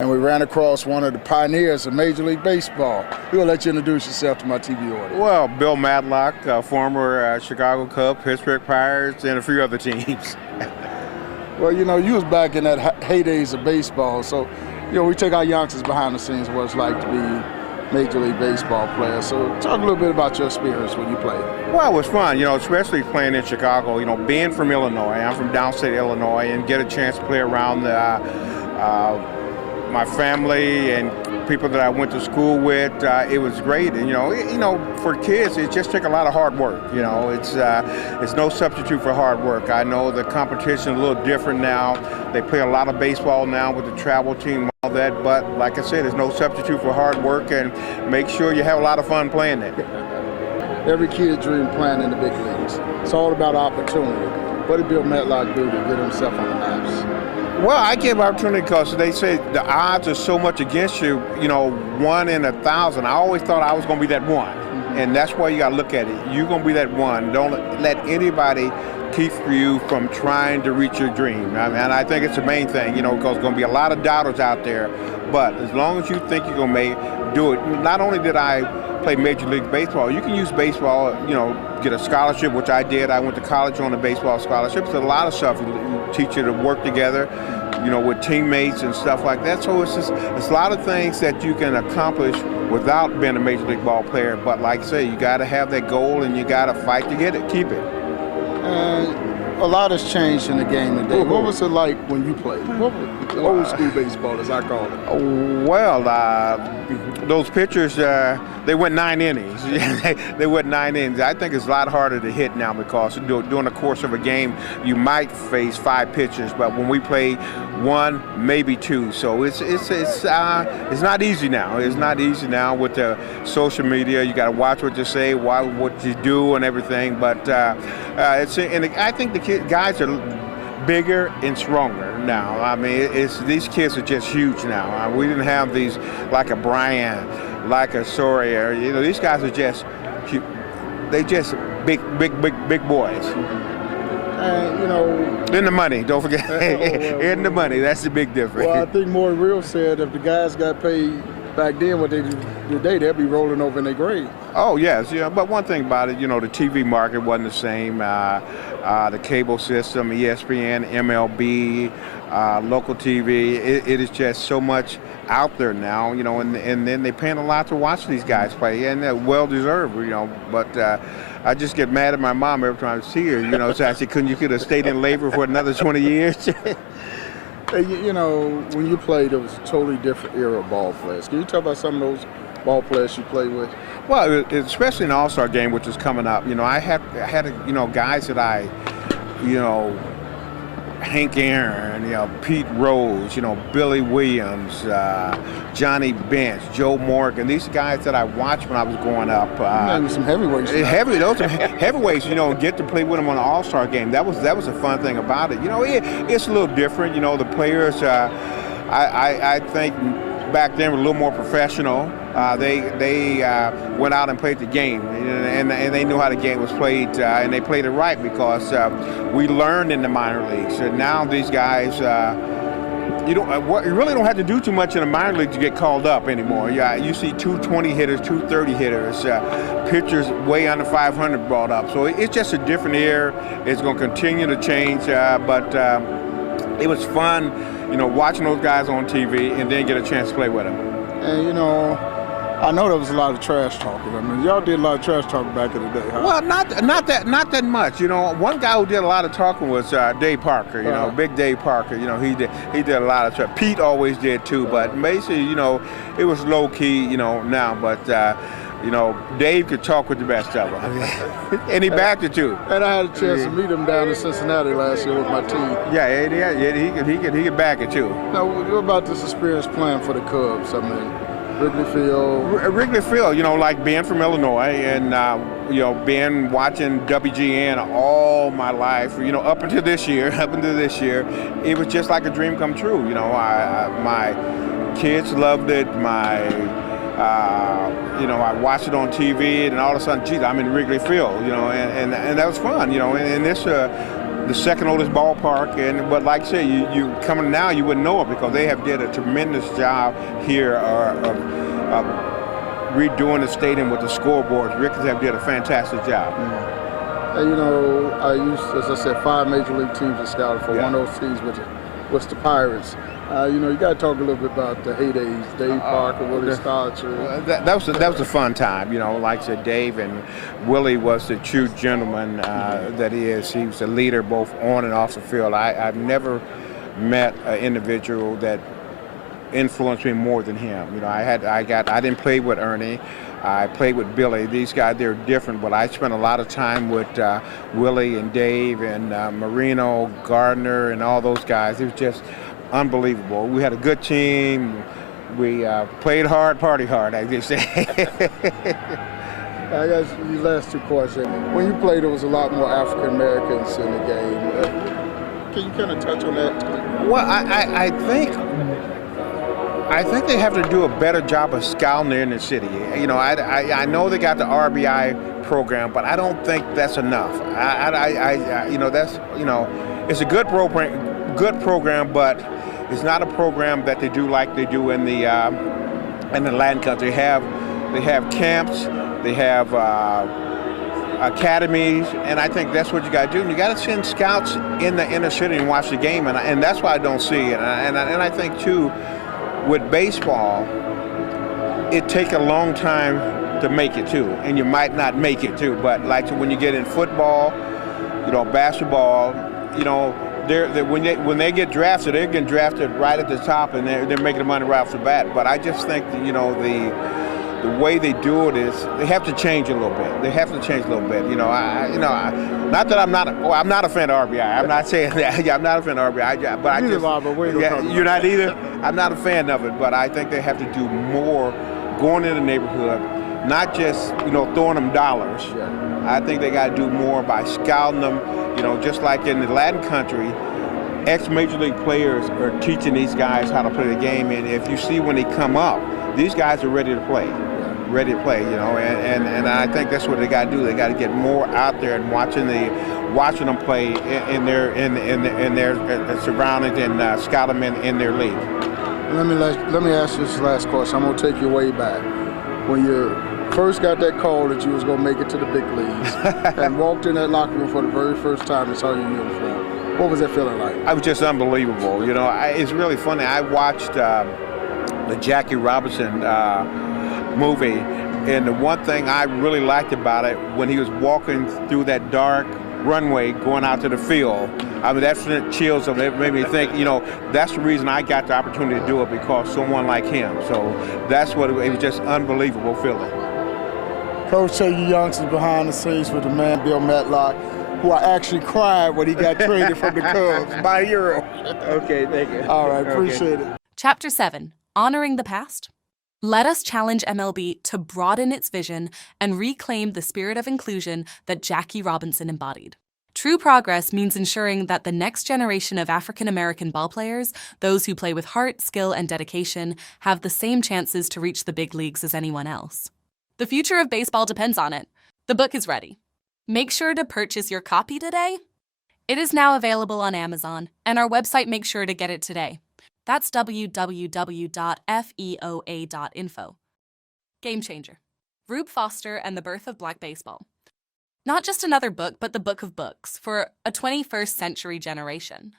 And we ran across one of the pioneers of Major League Baseball. We'll let you introduce yourself to my TV audience. Well, Bill Madlock, former Chicago Cub, Pittsburgh Pirates, and a few other teams. Well, you know, you was back in that heydays of baseball, so, you know, we take our youngsters behind the scenes of what it's like to be Major League Baseball players. So talk a little bit about your experience when you played. Well, it was fun, you know, especially playing in Chicago. You know, being from Illinois, I'm from downstate Illinois, and get a chance to play around my family and people that I went to school with. It was great, and you know, for kids, it just took a lot of hard work. You know, it's no substitute for hard work. I know the competition is a little different now. They play a lot of baseball now with the travel team and all that, but like I said, there's no substitute for hard work, and make sure you have a lot of fun playing it. Every kid dreams playing in the big leagues. It's all about opportunity. What did Bill Madlock do to get himself on the maps? Well, I give opportunity because they say the odds are so much against you, you know, 1 in 1,000. I always thought I was going to be that one. And that's why you got to look at it. You're going to be that one. Don't let anybody keep you from trying to reach your dream. And I think it's the main thing, you know, because there's going to be a lot of doubters out there. But as long as you think you're going to do it, not only did I play Major League Baseball, you can use baseball, you know, get a scholarship, which I did. I went to college on a baseball scholarship. It's a lot of stuff. You teach you to work together, you know, with teammates and stuff like that. So it's a lot of things that you can accomplish without being a Major League ball player. But like I say, you got to have that goal and you got to fight to get it, keep it. A lot has changed in the game today. What was it like when you played? What was old school baseball, as I call it? Well, those pitchers, they went 9 innings. They went 9 innings. I think it's a lot harder to hit now because during the course of a game, you might face 5 pitchers, but when we play 1, maybe 2. So it's not easy now. It's not easy now with the social media. You got to watch what you say, what you do, and everything. But and I think the guys are bigger and stronger now. I mean, these kids are just huge now. We didn't have these like a Brian, like a Sawyer. You know, these guys are just big boys. You know, in the money, don't forget. In the money, that's the big difference. Well, I think Maury Real said if the guys got paid back then what they do today, they'll be rolling over in their grave. Oh, yes, yeah. But one thing about it, you know, the TV market wasn't the same. The cable system, ESPN, MLB, local TV, it is just so much out there now, you know, and then they're paying a lot to watch these guys play, and they're well-deserved, you know. But I just get mad at my mom every time I see her, you know, so I said, you could have stayed in labor for another 20 years? You know, when you played, it was a totally different era of ball players. Can you talk about some of those ball players you played with? Well, especially in the All-Star game, which is coming up. You know, I had you know, guys that you know, Hank Aaron, you know, Pete Rose, you know, Billy Williams, Johnny Bench, Joe Morgan. These guys that I watched when I was growing up. Some heavyweights. Those are heavyweights. You know, get to play with them on the All-Star game. That was a fun thing about it. You know, it's a little different. You know, the players. I think back then were a little more professional. They went out and played the game, and they knew how the game was played, and they played it right because we learned in the minor leagues. And now these guys, you really don't have to do too much in the minor league to get called up anymore. Yeah, you see 220 hitters, 230 hitters, pitchers way under 500 brought up. So it's just a different era. It's going to continue to change, but it was fun, you know, watching those guys on TV and then get a chance to play with them. And you know, I know there was a lot of trash talking. I mean, y'all did a lot of trash talking back in the day, huh? Well, not that much. You know, one guy who did a lot of talking was Dave Parker. You know, Big Dave Parker. You know, he did a lot of trash. Pete always did too, but basically, you know, it was low key. You know, now, but. You know, Dave could talk with the best of them, and he backed it too. And I had a chance to meet him down in Cincinnati last year with my team. Yeah, he could back it too. Now, what about this experience playing for the Cubs? I mean, Wrigley Field. Wrigley Field, you know, like being from Illinois and you know, being watching WGN all my life, you know, up until this year, it was just like a dream come true. You know, my kids loved it. You know, I watched it on TV, and all of a sudden, geez, I'm in Wrigley Field, you know, and that was fun, you know, and this the second oldest ballpark, but like I said, you coming now, you wouldn't know it because they have did a tremendous job here of redoing the stadium with the scoreboards. Ricketts have did a fantastic job. And, you know, I used, as I said, 5 major league teams are scouted for. One of those teams was the Pirates. You know, you got to talk a little bit about the heydays, Dave Parker, Willie Starcher. That was a fun time. You know, like I said, Dave and Willie was the true gentleman that he is. He was a leader both on and off the field. I've never met an individual that influenced me more than him. You know, I didn't play with Ernie. I played with Billy. These guys, they're different, but I spent a lot of time with Willie and Dave and Marino, Gardner, and all those guys. It was just unbelievable. We had a good team. We played hard, party hard, I guess. I guess these last 2 questions. When you played, there was a lot more African Americans in the game. Can you kind of touch on that? Well, I think they have to do a better job of scouting there in the city. You know, I know they got the RBI program, but I don't think that's enough. You know, it's a good program, but it's not a program that they do like they do in the Latin country. They have camps, they have academies, and I think that's what you got to do. And you got to send scouts in the inner city and watch the game, and that's why I don't see it. And I think too, with baseball, it takes a long time to make it too, and you might not make it too. But like when you get in football, you know, basketball, you know, when they get drafted, they're getting drafted right at the top, and they're making the money right off the bat. But I just think that, you know, the way they do it is they have to change a little bit. They have to change a little bit. You know, not that I'm not a fan of RBI. I'm not saying that. Yeah, I'm not a fan of RBI. But I just you're not either. I'm not a fan of it, but I think they have to do more going in the neighborhood, not just, you know, throwing them dollars. Yeah. I think they got to do more by scouting them. You know, just like in the Latin country, ex-major league players are teaching these guys how to play the game, and if you see when they come up, these guys are ready to play. You know, and I think that's what they got to do. They got to get more out there and watching them play in their surroundings and scout them in their league. Let me ask you this last question. I'm gonna take you way back when you first got that call that you was gonna make it to the big leagues and walked in that locker room for the very first time and saw your uniform. What was that feeling like? It was just unbelievable. You know, it's really funny. I watched the Jackie Robinson movie, and the one thing I really liked about it, when he was walking through that dark runway going out to the field, I mean, that's the chills of it. Made me think, you know, that's the reason I got the opportunity to do it, because someone like him. So that's what it was, just unbelievable feeling. Coach, tell you youngsters behind the scenes with the man Bill Madlock, who I actually cried when he got traded from the Cubs. My hero. Okay, thank you. All right, appreciate it. Chapter 7, Honoring the Past. Let us challenge MLB to broaden its vision and reclaim the spirit of inclusion that Jackie Robinson embodied. True progress means ensuring that the next generation of African-American ballplayers, those who play with heart, skill, and dedication, have the same chances to reach the big leagues as anyone else. The future of baseball depends on it. The book is ready. Make sure to purchase your copy today. It is now available on Amazon, and our website makes sure to get it today. That's www.feoa.info. Game Changer. Rube Foster and the Birth of Black Baseball. Not just another book, but the book of books for a 21st century generation.